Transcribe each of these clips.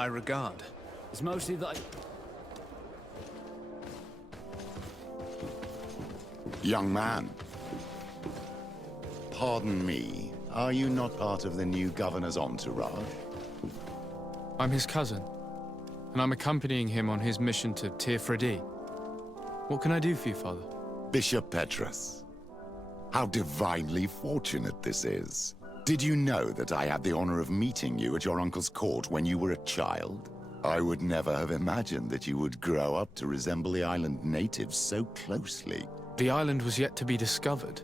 I regard. It's mostly that Young man. Pardon me, are you not part of the new governor's entourage? I'm his cousin, and I'm accompanying him on his mission to Tir-Fredi. What can I do for you, Father? Bishop Petrus. How divinely fortunate this is. Did you know that I had the honor of meeting you at your uncle's court when you were a child? I would never have imagined that you would grow up to resemble the island natives so closely. The island was yet to be discovered.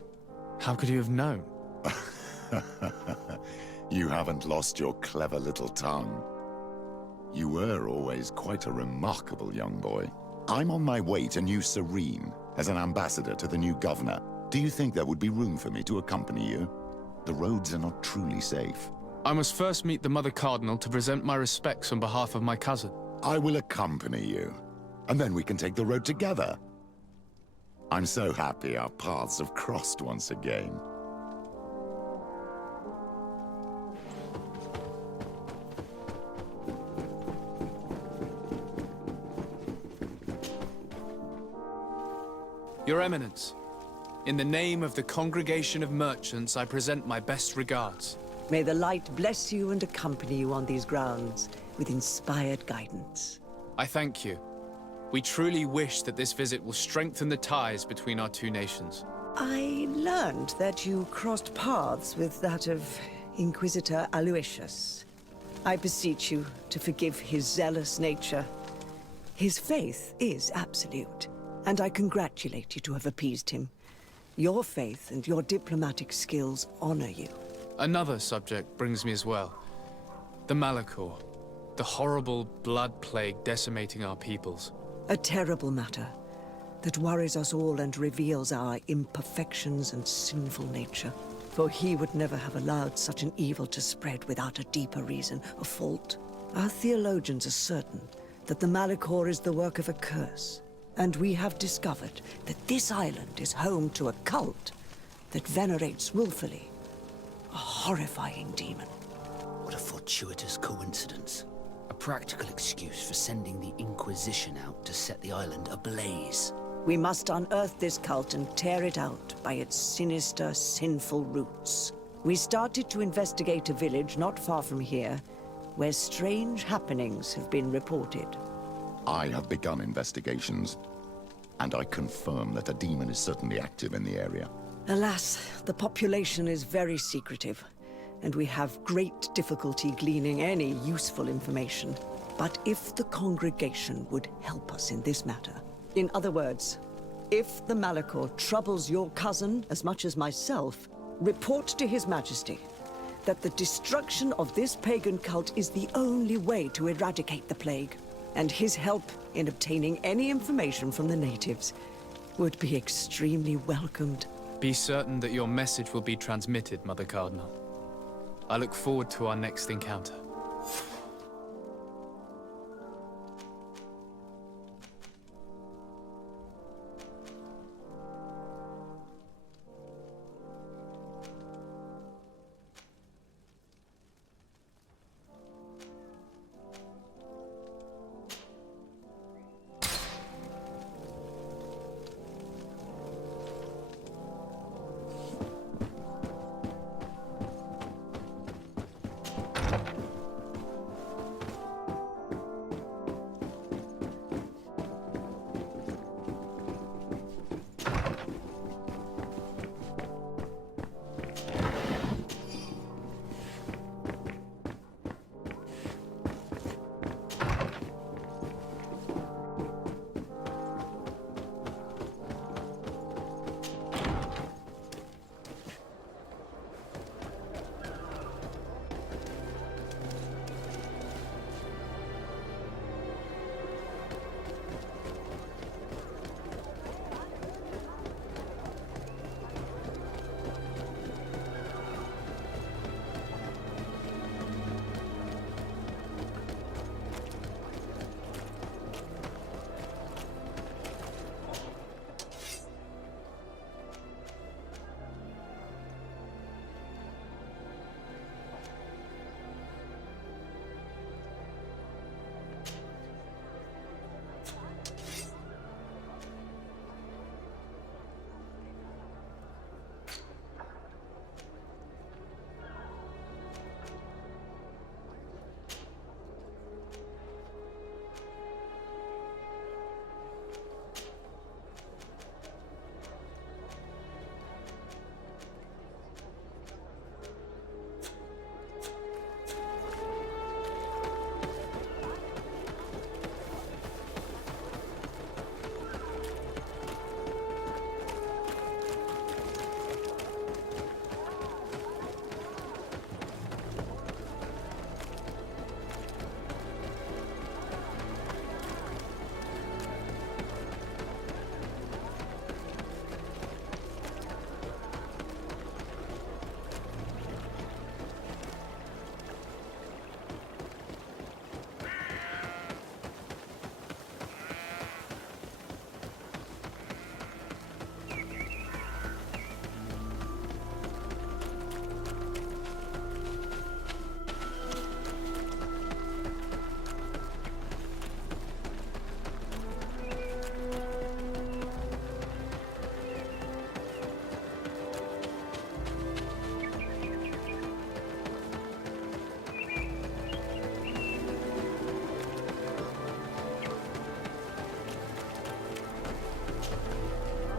How could you have known? You haven't lost your clever little tongue. You were always quite a remarkable young boy. I'm on my way to New Serene as an ambassador to the new governor. Do you think there would be room for me to accompany you? The roads are not truly safe. I must first meet the Mother Cardinal to present my respects on behalf of my cousin. I will accompany you, and then we can take the road together. I'm so happy our paths have crossed once again. Your Eminence, in the name of the Congregation of Merchants, I present my best regards. May the light bless you and accompany you on these grounds with inspired guidance. I thank you. We truly wish that this visit will strengthen the ties between our two nations. I learned that you crossed paths with that of Inquisitor Aloysius. I beseech you to forgive his zealous nature. His faith is absolute, and I congratulate you to have appeased him. Your faith and your diplomatic skills honor you. Another subject brings me as well. The Malachor. The horrible blood plague decimating our peoples. A terrible matter that worries us all and reveals our imperfections and sinful nature. For he would never have allowed such an evil to spread without a deeper reason, a fault. Our theologians are certain that the Malachor is the work of a curse. And we have discovered that this island is home to a cult that venerates willfully a horrifying demon. what a fortuitous coincidence. A practical excuse for sending the Inquisition out to set the island ablaze. We must unearth this cult and tear it out by its sinister, sinful roots. We started to investigate a village not far from here, where strange happenings have been reported. I have begun investigations, and I confirm that a demon is certainly active in the area. Alas, the population is very secretive, and we have great difficulty gleaning any useful information. But if the congregation would help us in this matter, in other words, if the Malachor troubles your cousin as much as myself, report to His Majesty that the destruction of this pagan cult is the only way to eradicate the plague, and his help in obtaining any information from the natives would be extremely welcomed. Be certain that your message will be transmitted, Mother Cardinal. I look forward to our next encounter.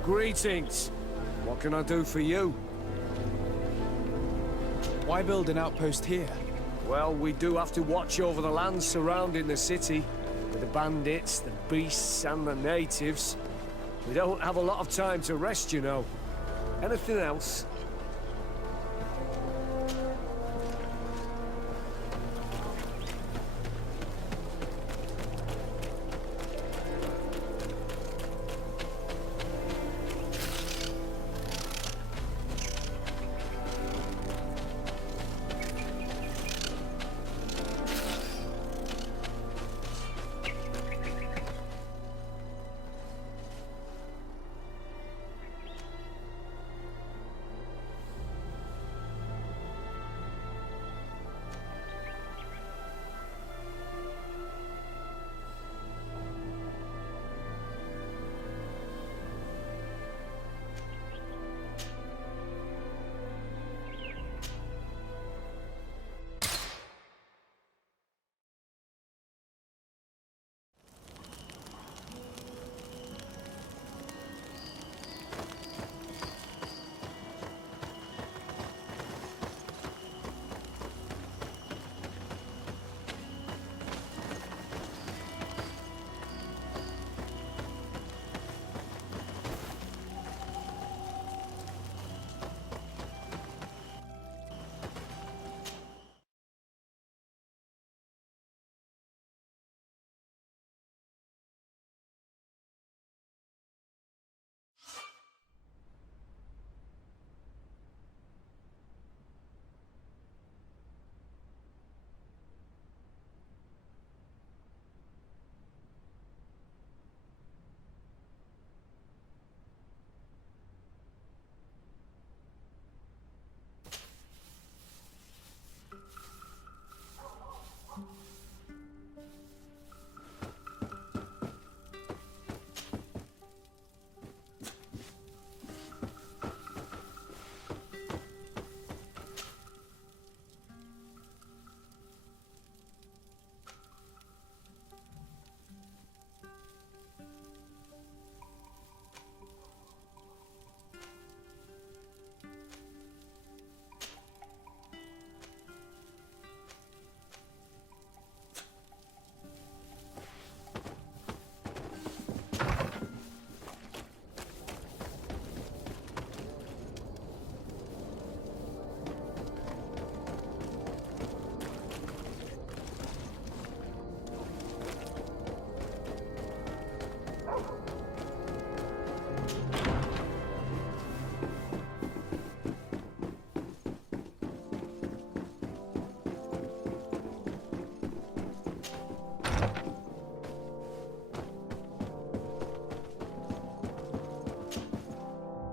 Greetings. What can I do for you? Why build an outpost here? Well, we do have to watch over the lands surrounding the city. With the bandits, the beasts, and the natives. We don't have a lot of time to rest, you know. Anything else?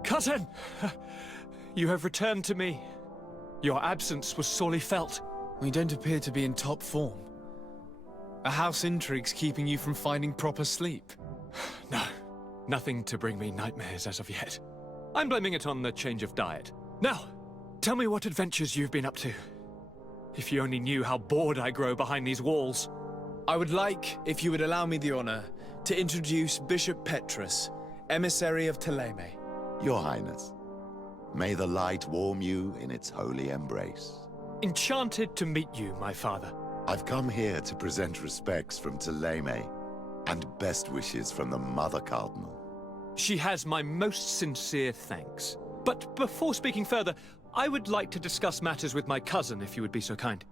Cousin! You have returned to me. Your absence was sorely felt. We don't appear to be in top form. A house intrigue's keeping you from finding proper sleep. No, nothing to bring me nightmares as of yet. I'm blaming it on the change of diet. Now, tell me what adventures you've been up to. If you only knew how bored I grow behind these walls. I would like, if you would allow me the honor, to introduce Bishop Petrus, emissary of Ptolemy. Your Highness, may the light warm you in its holy embrace. Enchanted to meet you, my father. I've come here to present respects from Ptolemy, and best wishes from the Mother Cardinal. She has my most sincere thanks. But before speaking further, I would like to discuss matters with my cousin, if you would be so kind.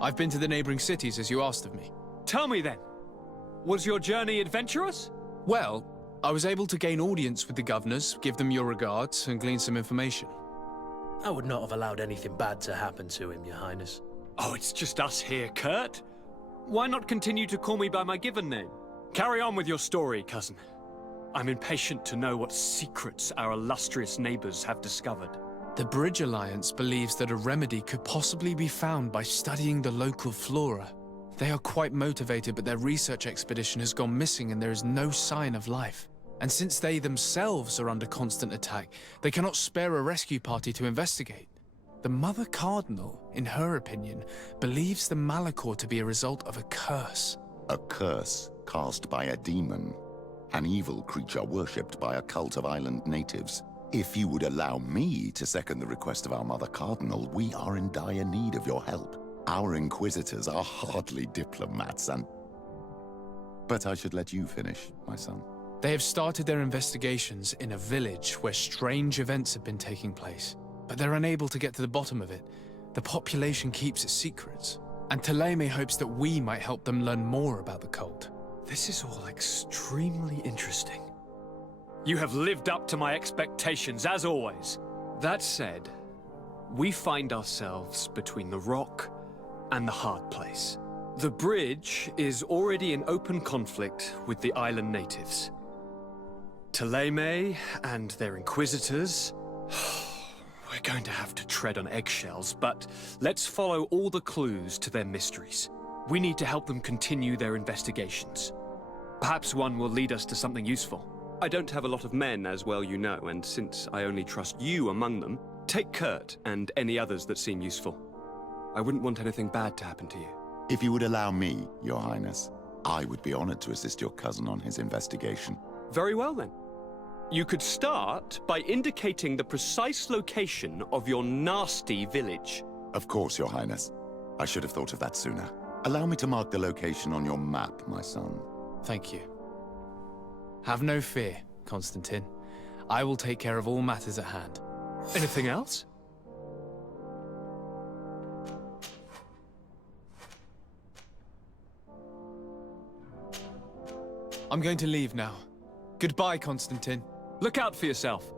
I've been to the neighboring cities, as you asked of me. Tell me then, was your journey adventurous? Well, I was able to gain audience with the governors, give them your regards, and glean some information. I would not have allowed anything bad to happen to him, Your Highness. Oh, it's just us here, Kurt. Why not continue to call me by my given name? Carry on with your story, cousin. I'm impatient to know what secrets our illustrious neighbors have discovered. The Bridge Alliance believes that a remedy could possibly be found by studying the local flora. They are quite motivated, but their research expedition has gone missing and there is no sign of life. And since they themselves are under constant attack, they cannot spare a rescue party to investigate. The Mother Cardinal, in her opinion, believes the Malachor to be a result of a curse. A curse cast by a demon. An evil creature worshipped by a cult of island natives. If you would allow me to second the request of our Mother Cardinal, we are in dire need of your help. Our Inquisitors are hardly diplomats and... But I should let you finish, my son. They have started their investigations in a village where strange events have been taking place, but they're unable to get to the bottom of it. The population keeps its secrets, and Thélème hopes that we might help them learn more about the cult. This is all extremely interesting. You have lived up to my expectations, as always. That said, we find ourselves between the rock and the hard place. The bridge is already in open conflict with the island natives. Thélème and their Inquisitors... We're going to have to tread on eggshells, but let's follow all the clues to their mysteries. We need to help them continue their investigations. Perhaps one will lead us to something useful. I don't have a lot of men, as well you know, and since I only trust you among them, take Kurt and any others that seem useful. I wouldn't want anything bad to happen to you. If you would allow me, Your Highness, I would be honored to assist your cousin on his investigation. Very well, then. You could start by indicating the precise location of your nasty village. Of course, Your Highness. I should have thought of that sooner. Allow me to mark the location on your map, my son. Thank you. Have no fear, Constantine. I will take care of all matters at hand. Anything else? I'm going to leave now. Goodbye, Constantine. Look out for yourself.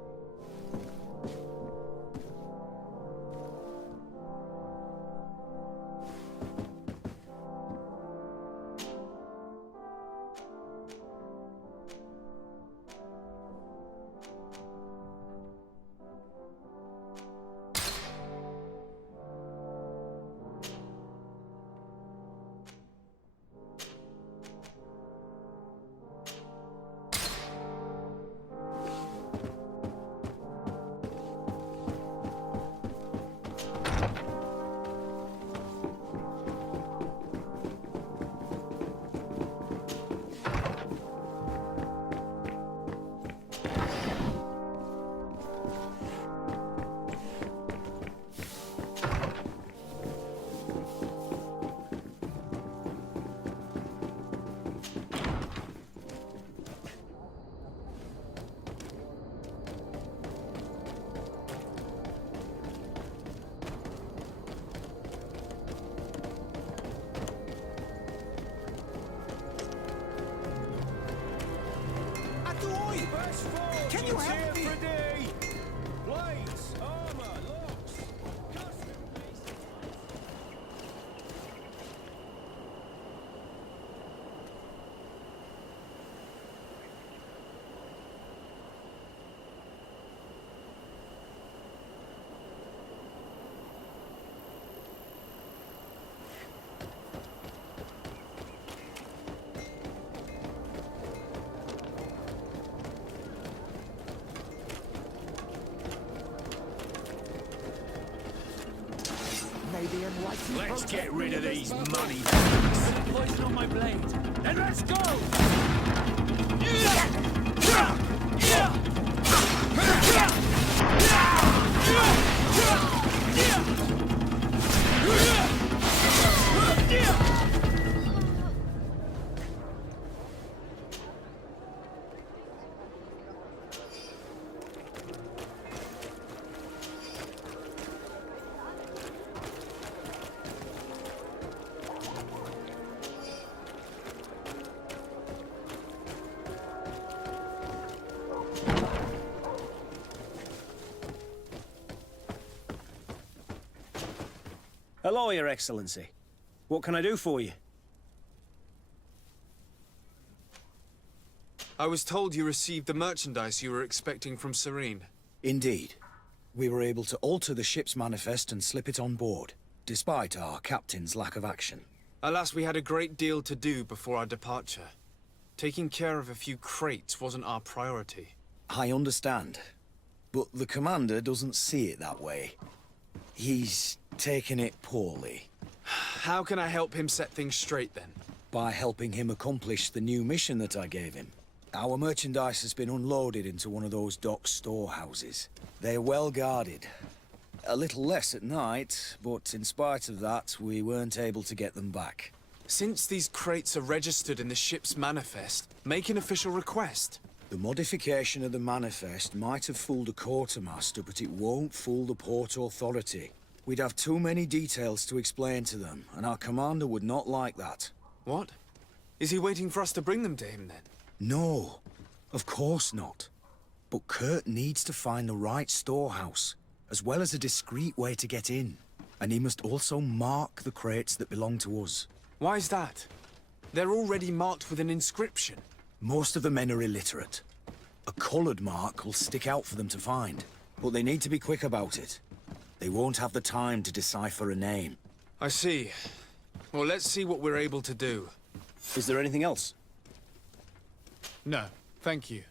Can you help me? Blades, armor, locks, custom pieces. Let's get rid of these money bags. Poison on my blade. Then let's go! Hello, Your Excellency. What can I do for you? I was told you received the merchandise you were expecting from Serene. Indeed. We were able to alter the ship's manifest and slip it on board, despite our captain's lack of action. Alas, we had a great deal to do before our departure. Taking care of a few crates wasn't our priority. I understand, but the commander doesn't see it that way. He's taken it poorly. How can I help him set things straight then? By helping him accomplish the new mission that I gave him. Our merchandise has been unloaded into one of those dock storehouses. They're well guarded. A little less at night, but in spite of that, we weren't able to get them back. Since these crates are registered in the ship's manifest, make an official request. The modification of the manifest might have fooled a quartermaster, but it won't fool the Port Authority. We'd have too many details to explain to them, and our commander would not like that. What? Is he waiting for us to bring them to him then? No, of course not. But Kurt needs to find the right storehouse, as well as a discreet way to get in. And he must also mark the crates that belong to us. Why's that? They're already marked with an inscription. Most of the men are illiterate. A colored mark will stick out for them to find, but they need to be quick about it. They won't have the time to decipher a name. I see. Well, let's see what we're able to do. Is there anything else? No, thank you.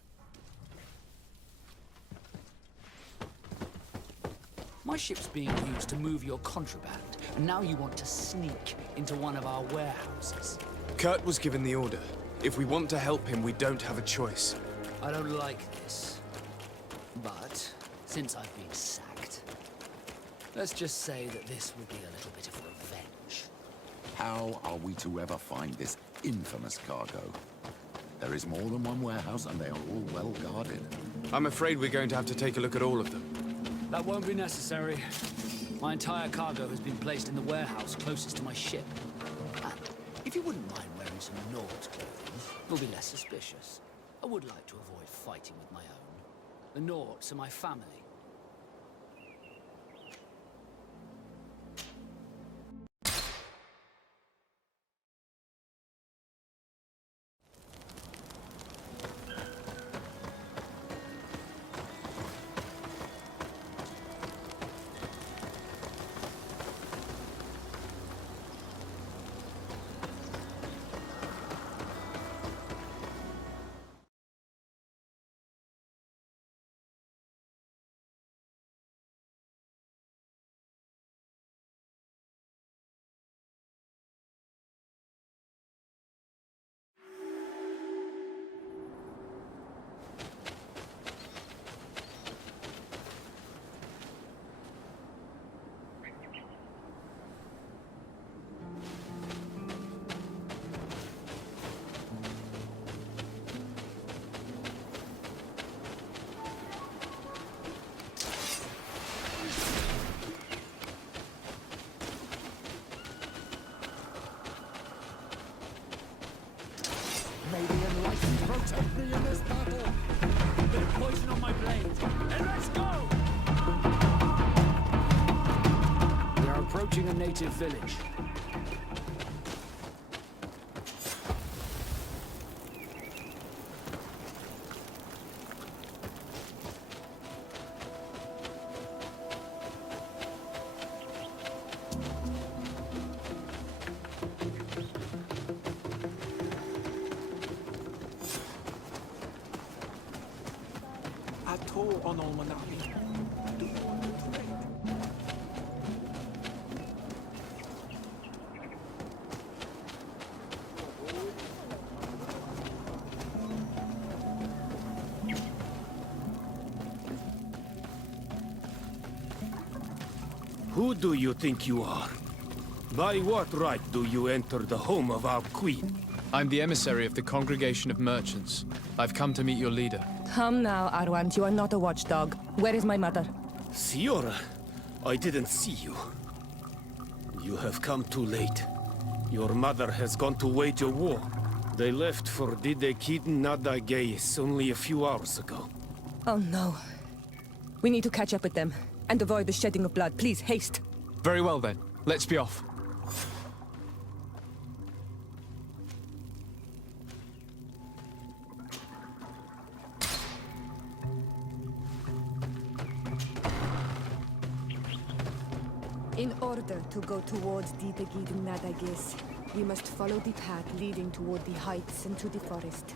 My ship's being used to move your contraband, and now you want to sneak into one of our warehouses. Kurt was given the order. If we want to help him, we don't have a choice. I don't like this. But, since I've been sacked, let's just say that this will be a little bit of revenge. How are we to ever find this infamous cargo? There is more than one warehouse, and they are all well guarded. I'm afraid we're going to have to take a look at all of them. That won't be necessary. My entire cargo has been placed in the warehouse closest to my ship. And if you wouldn't mind wearing some Nord clothing, you'll be less suspicious. I would like to avoid fighting with my own. The Nords are my family. May the enlightened protect me in this battle. Bit of poison on my blade, and let's go! We are approaching a native village. Who do you think you are? By what right do you enter the home of our queen? I'm the emissary of the Congregation of Merchants. I've come to meet your leader. Come now, Arwant. You are not a watchdog. Where is my mother? Siora, I didn't see you. You have come too late. Your mother has gone to wage a war. They left for Didekid Nadagais only a few hours ago. Oh no. We need to catch up with them and avoid the shedding of blood. Please, haste. Very well then. Let's be off. In order to go towards Didegid Nadagis, we must follow the path leading toward the heights and to the forest.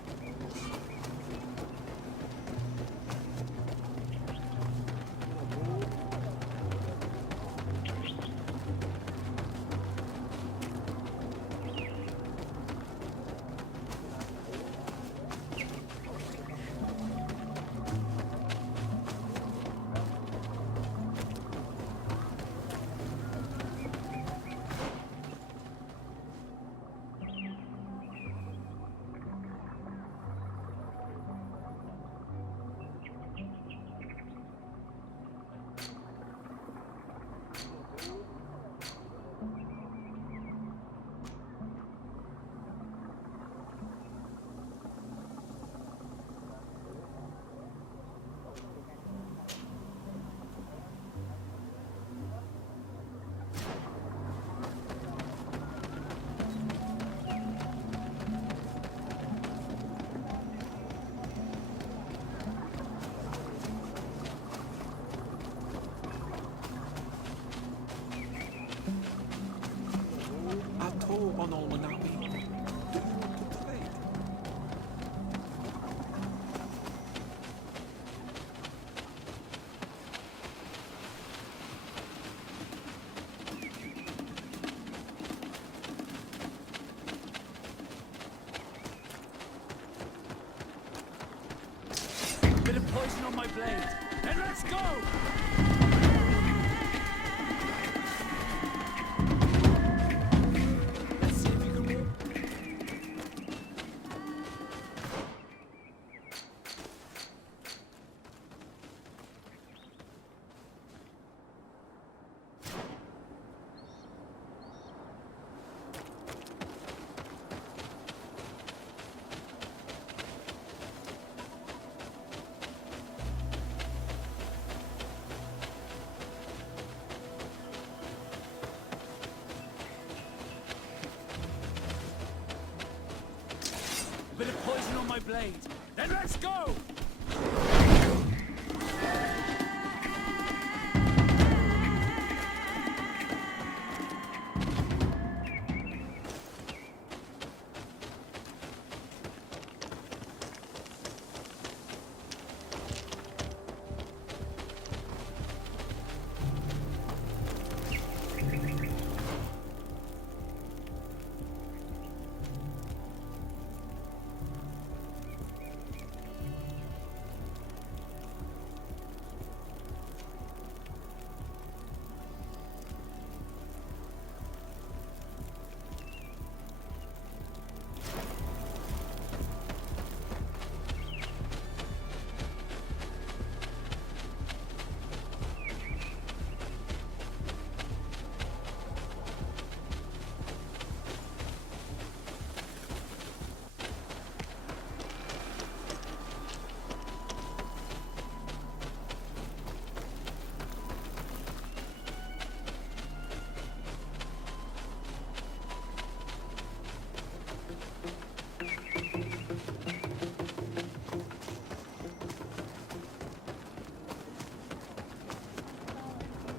on my blade. Then let's go!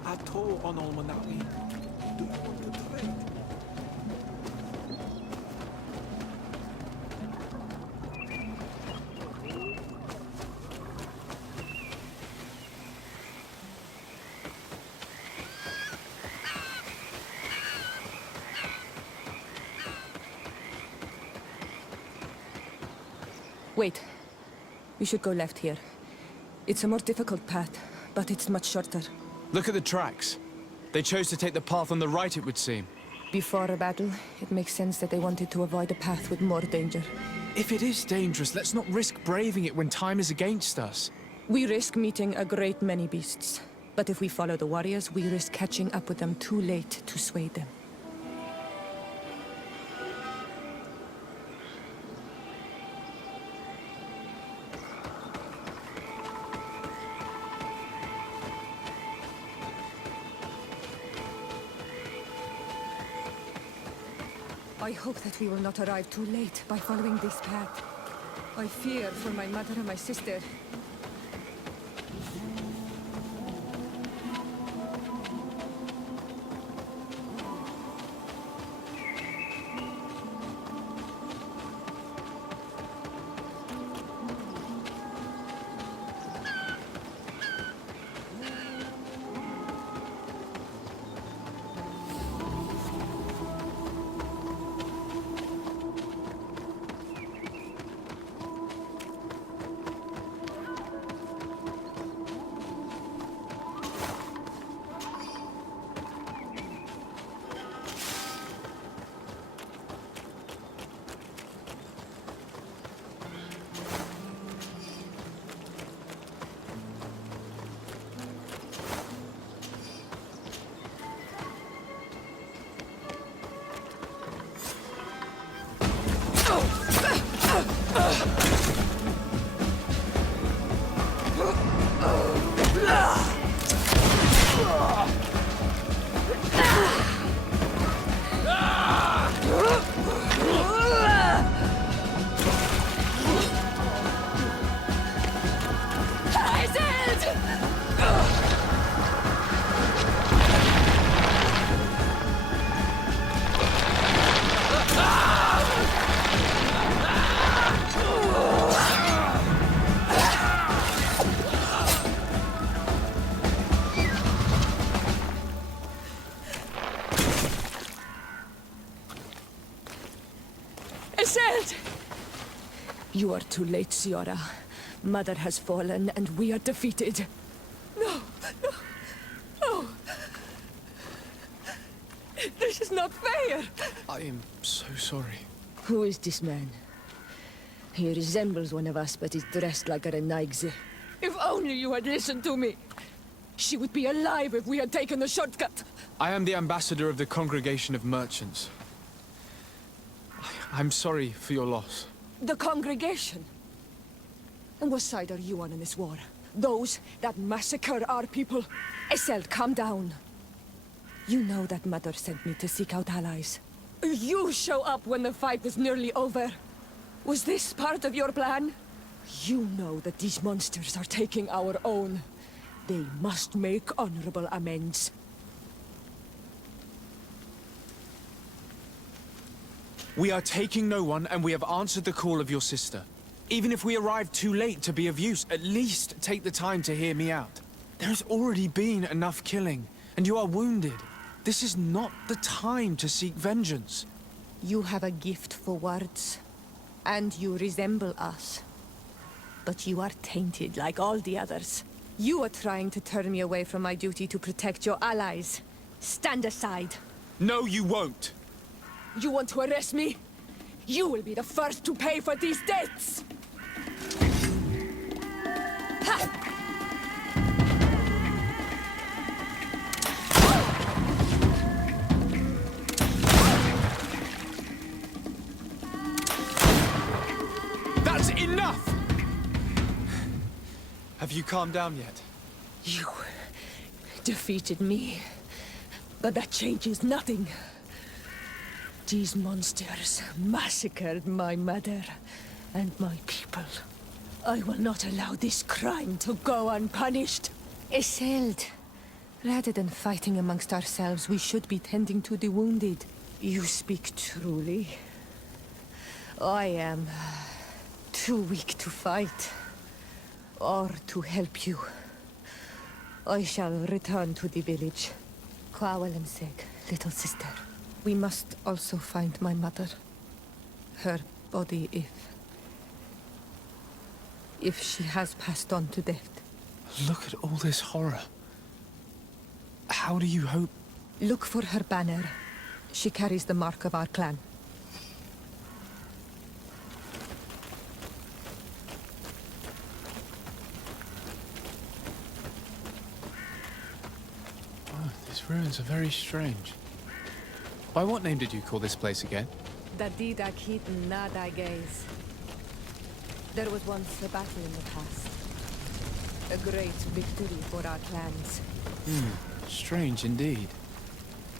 Ato on Almanawi. Do you want to trade? Wait. We should go left here. It's a more difficult path, but it's much shorter. Look at the tracks. They chose to take the path on the right, it would seem. Before a battle, it makes sense that they wanted to avoid a path with more danger. If it is dangerous, let's not risk braving it when time is against us. We risk meeting a great many beasts. But if we follow the warriors, we risk catching up with them too late to sway them. I hope that we will not arrive too late by following this path. I fear for my mother and my sister. You are too late, Ciora. Mother has fallen, and we are defeated. No, no, no. This is not fair. I am so sorry. Who is this man? He resembles one of us, but is dressed like a Renaigze. If only you had listened to me. She would be alive if we had taken the shortcut. I am the ambassador of the Congregation of Merchants. I'm sorry for your loss. The congregation? And what side are you on in this war? Those that massacre our people? Esel, calm down. You know that Mother sent me to seek out allies. You show up when the fight was nearly over. Was this part of your plan? You know that these monsters are taking our own. They must make honorable amends. We are taking no one, and we have answered the call of your sister. Even if we arrive too late to be of use, at least take the time to hear me out. There has already been enough killing, and you are wounded. This is not the time to seek vengeance. You have a gift for words, and you resemble us. But you are tainted like all the others. You are trying to turn me away from my duty to protect your allies. Stand aside. No, you won't. You want to arrest me? You will be the first to pay for these debts! Ha! That's enough! Have you calmed down yet? You defeated me, but that changes nothing. These monsters massacred my mother and my people. I will not allow this crime to go unpunished. Isilde, rather than fighting amongst ourselves, we should be tending to the wounded. You speak truly. I am too weak to fight, or to help you. I shall return to the village. Kwawalanseg, little sister. We must also find my mother. Her body, if she has passed on to death. Look at all this horror. How do you hope? Look for her banner. She carries the mark of our clan. Oh, these ruins are very strange. By what name did you call this place again? Dadida Keaton Nada Gaze. There was once a battle in the past. A great victory for our clans. Strange indeed.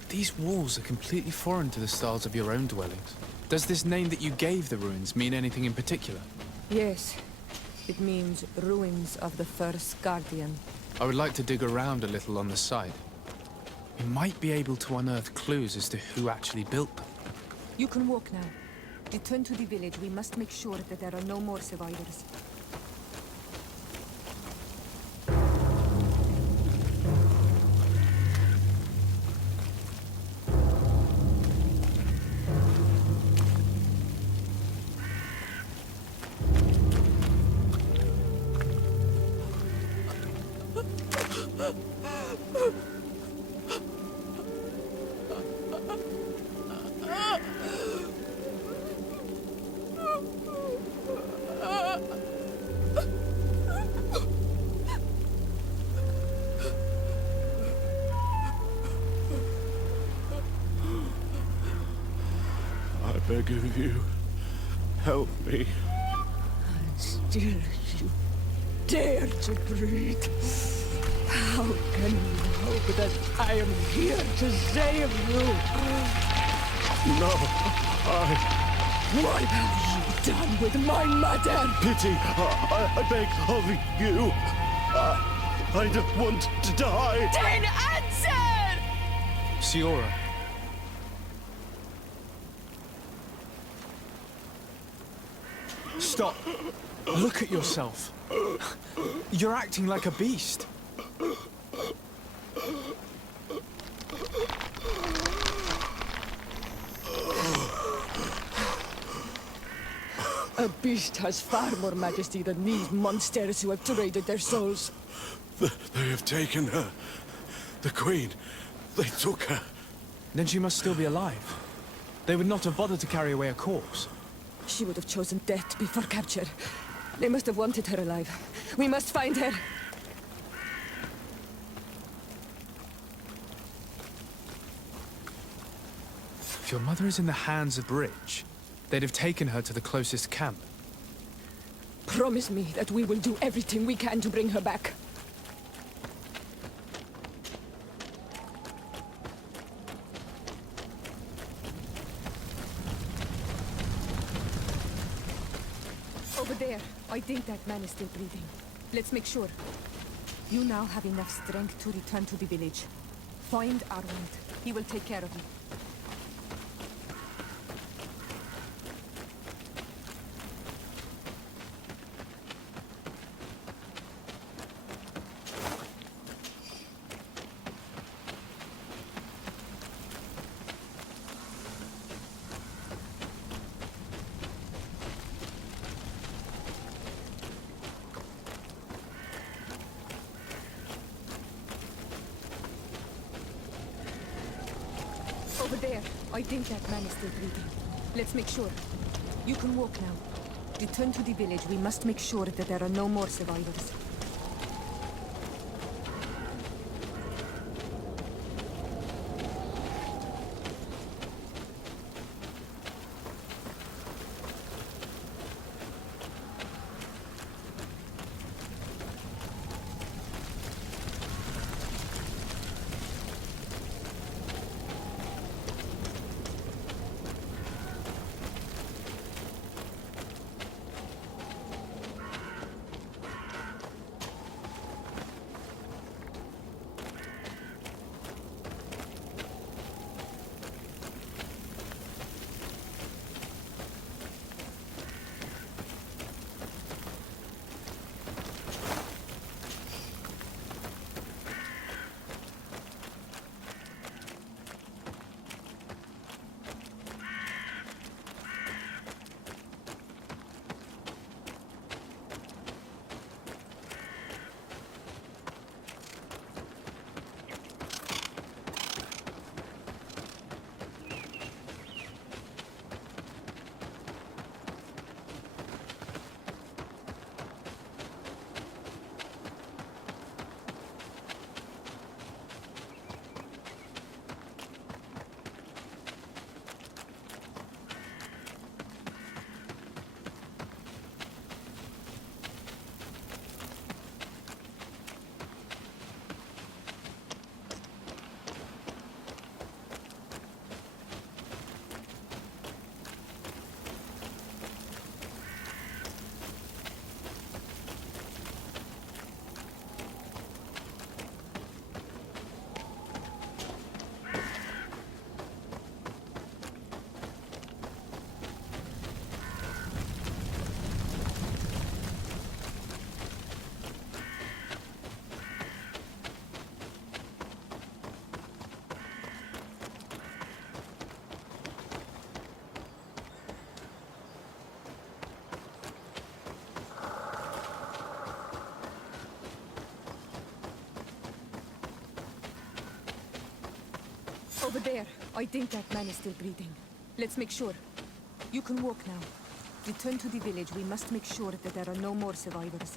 These walls are completely foreign to the styles of your own dwellings. Does this name that you gave the ruins mean anything in particular? Yes. It means ruins of the first guardian. I would like to dig around a little on the site. We might be able to unearth clues as to who actually built them. You can walk now. Return to the village. We must make sure that there are no more survivors. I beg of you, help me. Still you dare to breathe. How can you hope that I am here to save you? No, What have you done with my mother? pity, I beg of you. I don't want to die. Then answer! Siora. Stop. Look at yourself. You're acting like a beast. A beast has far more majesty than these monsters who have traded their souls. They have taken her. The Queen. They took her. Then she must still be alive. They would not have bothered to carry away a corpse. She would have chosen death before capture. They must have wanted her alive. We must find her. If your mother is in the hands of Rich, they'd have taken her to the closest camp. Promise me that we will do everything we can to bring her back. Over there. I think that man is still breathing. Let's make sure. You now have enough strength to return to the village. Find Armand. He will take care of you. Over there. I think that man is still breathing. Let's make sure. You can walk now. Return to the village. We must make sure that there are no more survivors. Over there. I think that man is still breathing. Let's make sure. You can walk now. Return to the village. We must make sure that there are no more survivors.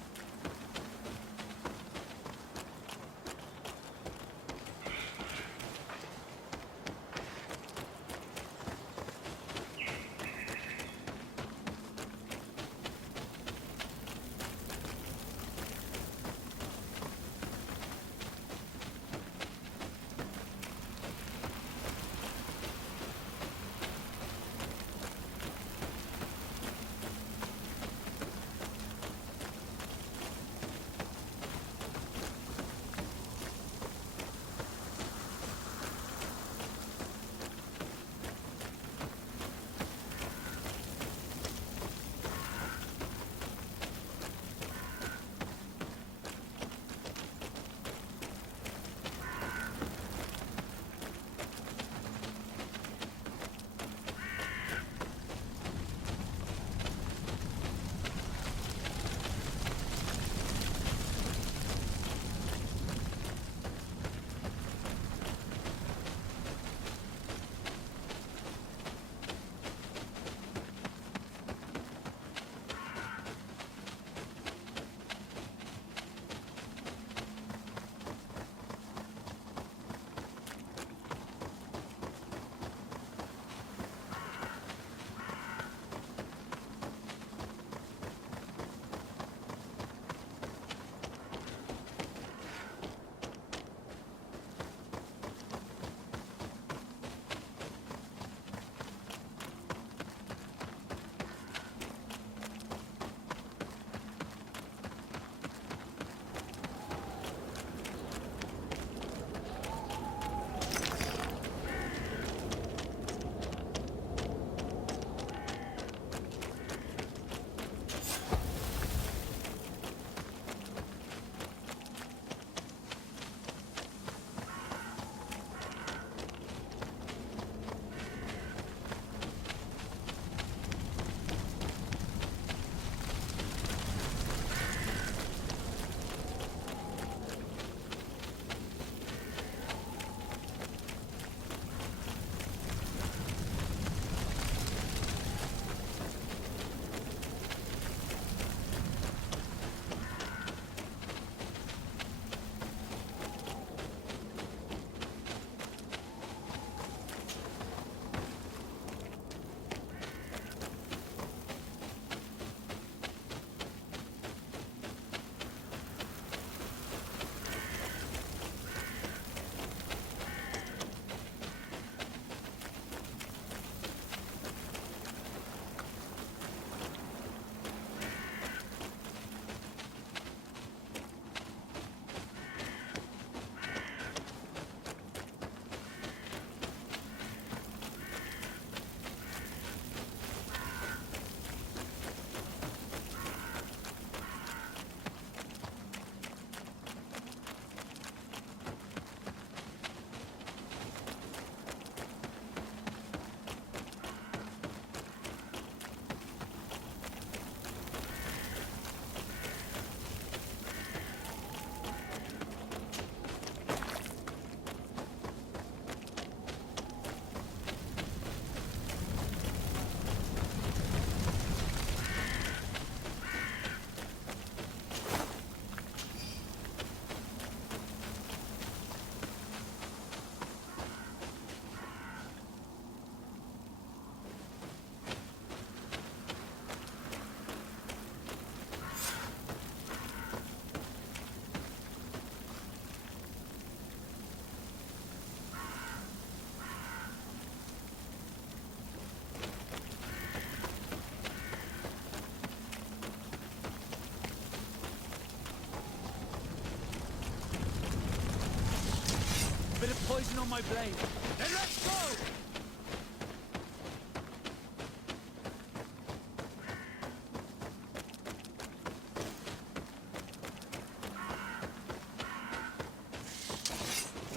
on my blade. Then let's go!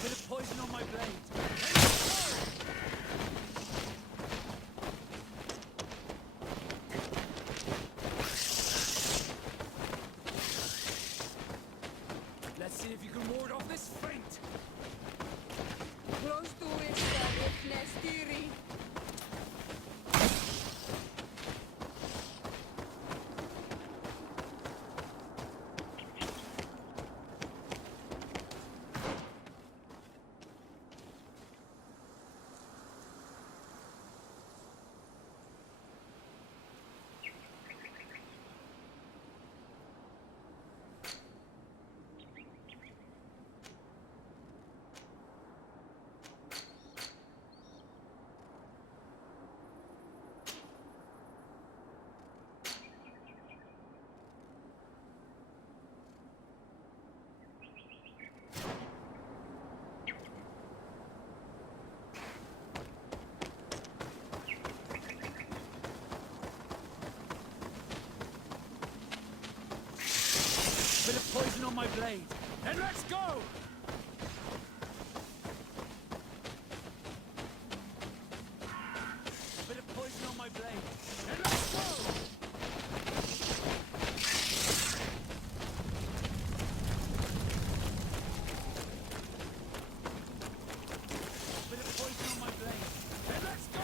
Bit of poison on my blade. Then let's go! Let's see if you can ward off this feint. Close to it, Stiri. Bit of poison on my blade. Then let's go! Bit of poison on my blade. Then let's go! Bit of poison on my blade. Then let's go!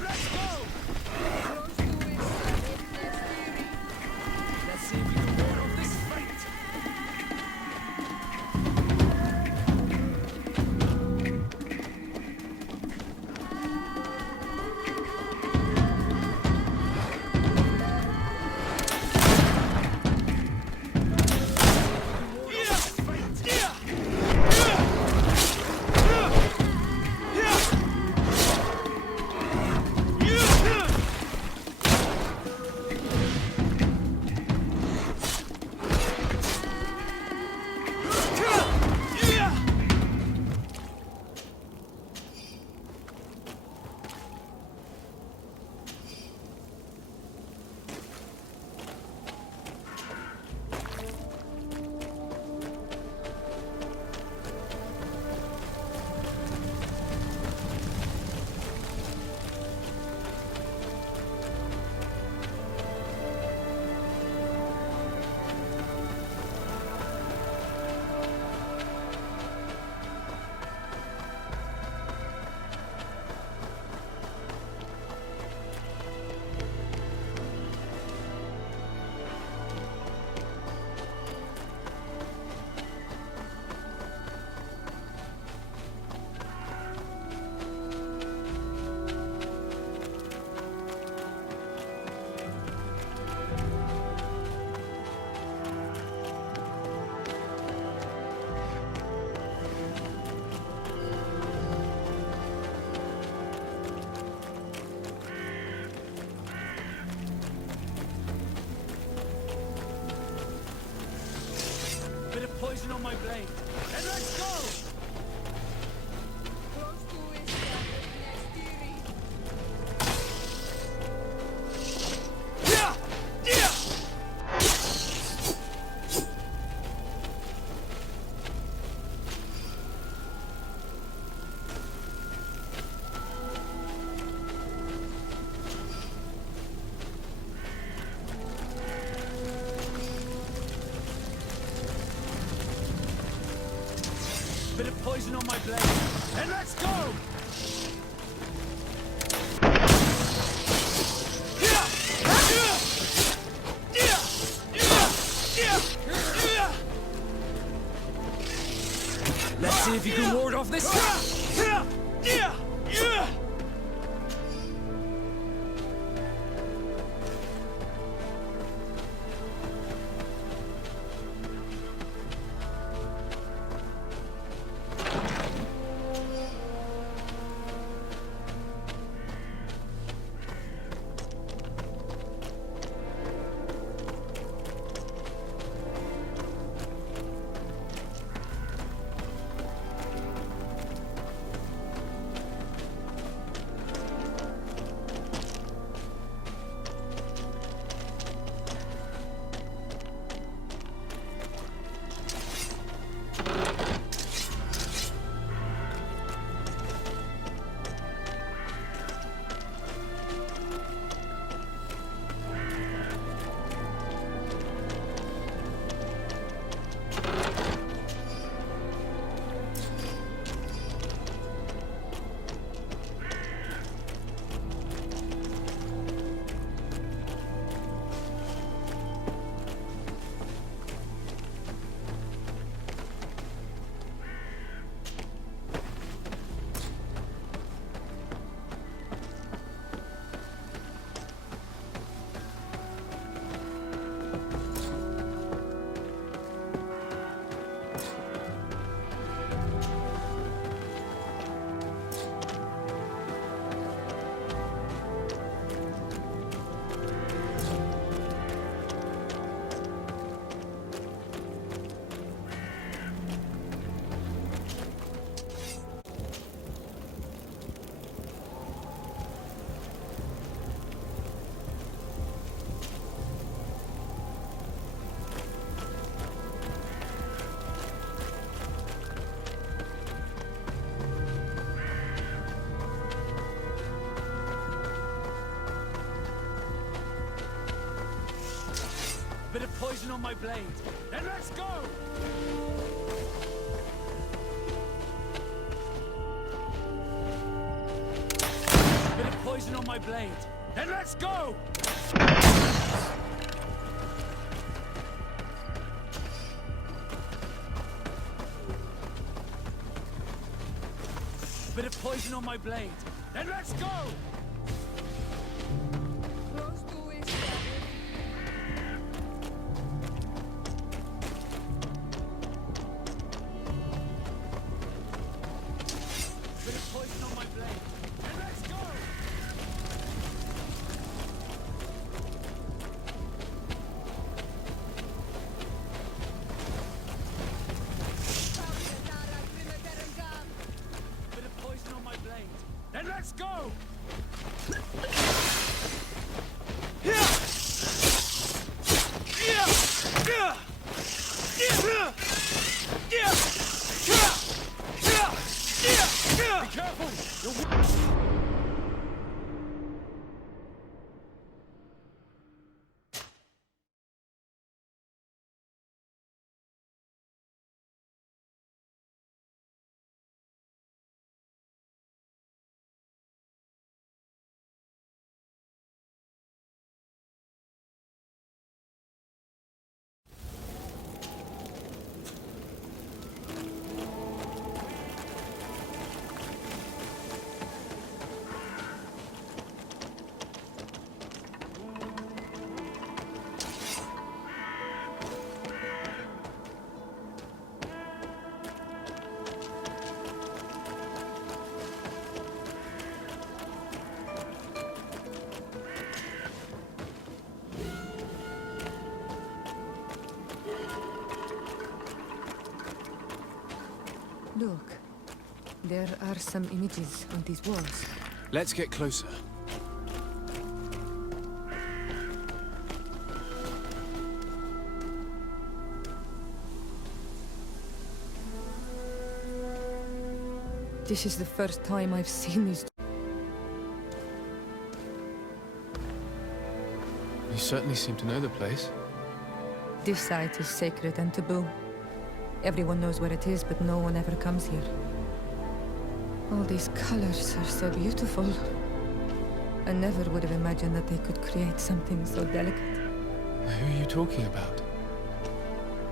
And let's go! Let's see if we can ward off this fate. Bit of poison on my blade. And let's go! Bit of poison on my blade. And let's go! Let's see if you can ward off this. Bit of poison on my blade. And let's go! Bit of poison on my blade. Then let's go! Bit of poison on my blade. Then let's go! Bit of poison on my blade. Then let's go! Bit of poison on my blade. Then let's go! Be careful! Look, there are some images on these walls. Let's get closer. This is the first time I've seen these. You certainly seem to know the place. This site is sacred and taboo. Everyone knows where it is, but no one ever comes here. All these colors are so beautiful. I never would have imagined that they could create something so delicate. Who are you talking about?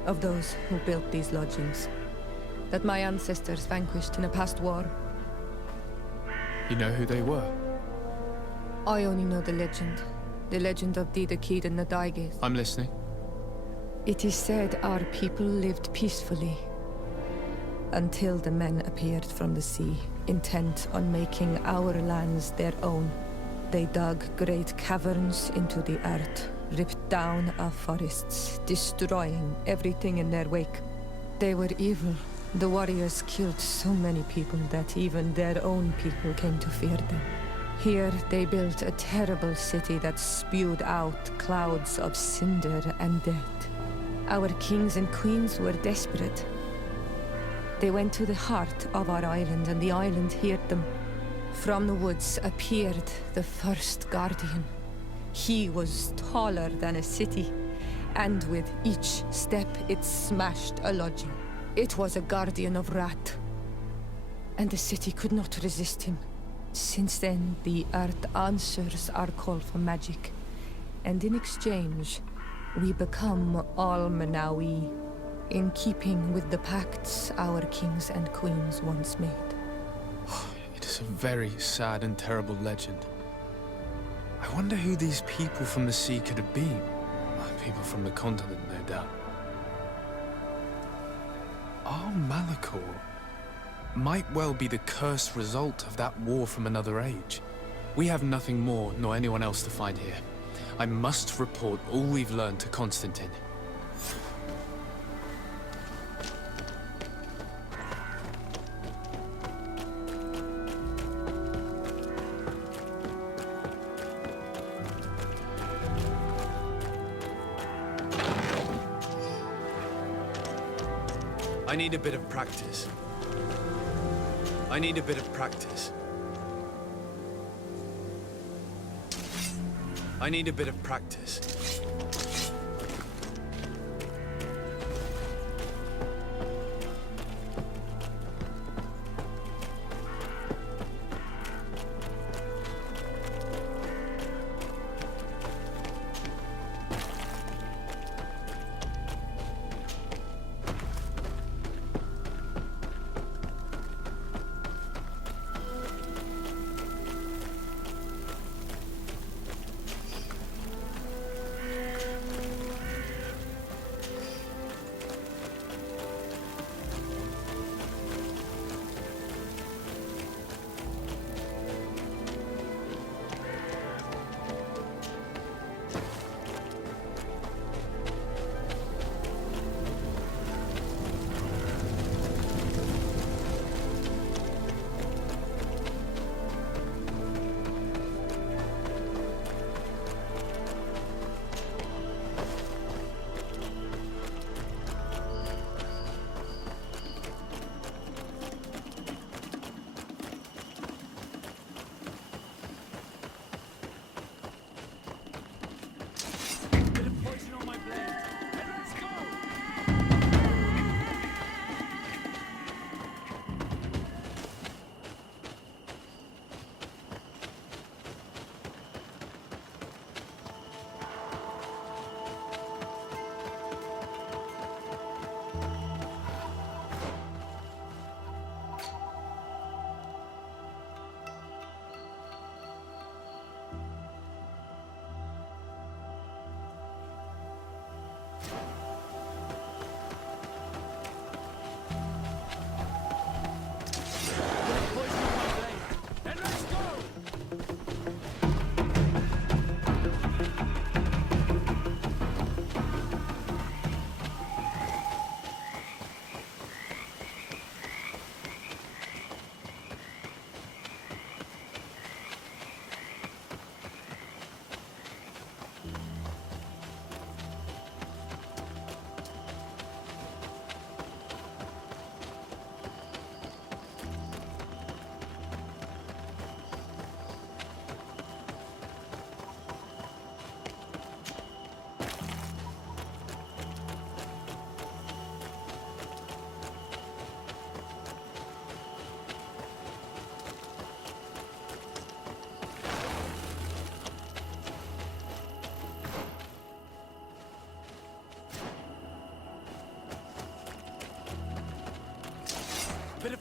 Of those who built these lodgings. That my ancestors vanquished in a past war. You know who they were? I only know the legend. The legend of Didakid and the Daiges. I'm listening. It is said our people lived peacefully until the men appeared from the sea, intent on making our lands their own. They dug great caverns into the earth, ripped down our forests, destroying everything in their wake. They were evil. The warriors killed so many people that even their own people came to fear them. Here they built a terrible city that spewed out clouds of cinder and death. Our kings and queens were desperate. They went to the heart of our island, and the island heard them. From the woods appeared the first guardian. He was taller than a city, and with each step it smashed a lodging. It was a guardian of Rat, and the city could not resist him. Since then, the earth answers our call for magic, and in exchange, we become Almanawi, in keeping with the pacts our kings and queens once made. It is a very sad and terrible legend. I wonder who these people from the sea could have been. People from the continent, no doubt. Our Malachor might well be the cursed result of that war from another age. We have nothing more, nor anyone else to find here. I must report all we've learned to Constantine. I need a bit of practice. I need a bit of practice. I need a bit of practice.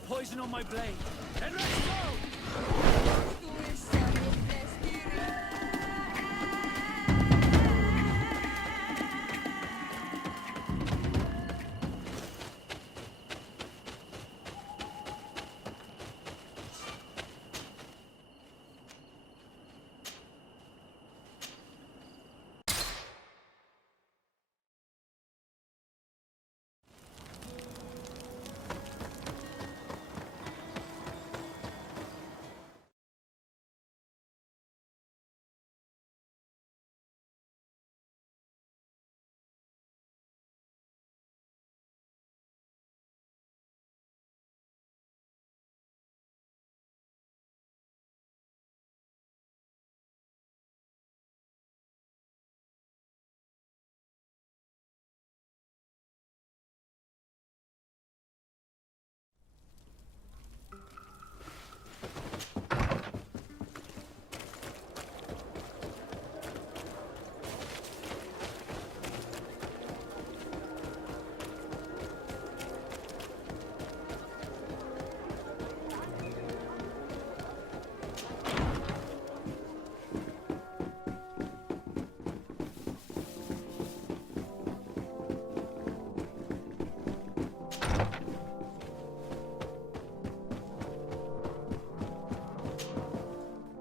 poison on my blade. And let's go!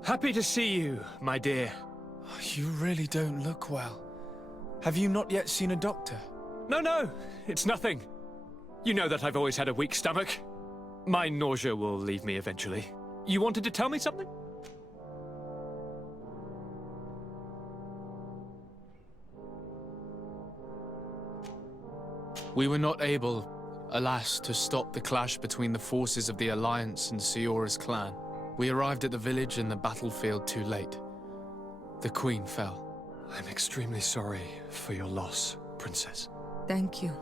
Happy to see you, my dear. You really don't look well. Have you not yet seen a doctor? No, it's nothing. You know that I've always had a weak stomach. My nausea will leave me eventually. You wanted to tell me something? We were not able, alas, to stop the clash between the forces of the Alliance and Siora's clan. We arrived at the village and the battlefield too late. The Queen fell. I'm extremely sorry for your loss, Princess. Thank you.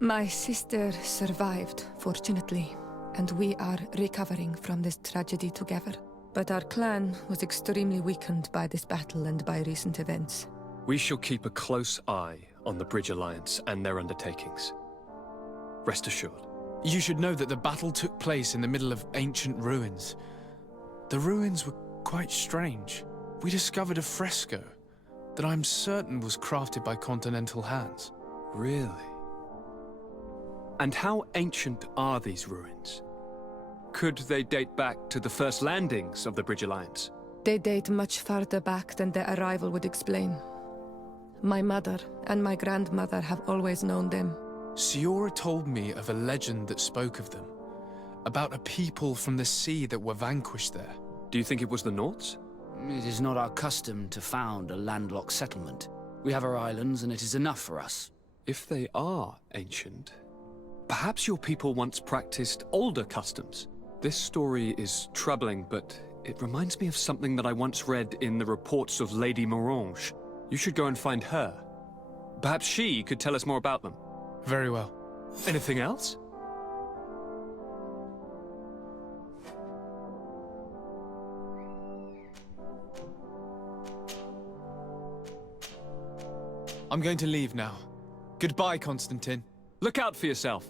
My sister survived, fortunately, and we are recovering from this tragedy together. But our clan was extremely weakened by this battle and by recent events. We shall keep a close eye on the Bridge Alliance and their undertakings. Rest assured. You should know that the battle took place in the middle of ancient ruins. The ruins were quite strange. We discovered a fresco that I'm certain was crafted by continental hands. Really? And how ancient are these ruins? Could they date back to the first landings of the Bridge Alliance? They date much farther back than their arrival would explain. My mother and my grandmother have always known them. Siora told me of a legend that spoke of them, about a people from the sea that were vanquished there. Do you think it was the Nords? It is not our custom to found a landlocked settlement. We have our islands, and it is enough for us. If they are ancient, perhaps your people once practiced older customs. This story is troubling, but it reminds me of something that I once read in the reports of Lady Morange. You should go and find her. Perhaps she could tell us more about them. Very well. Anything else? I'm going to leave now. Goodbye, Constantine. Look out for yourself.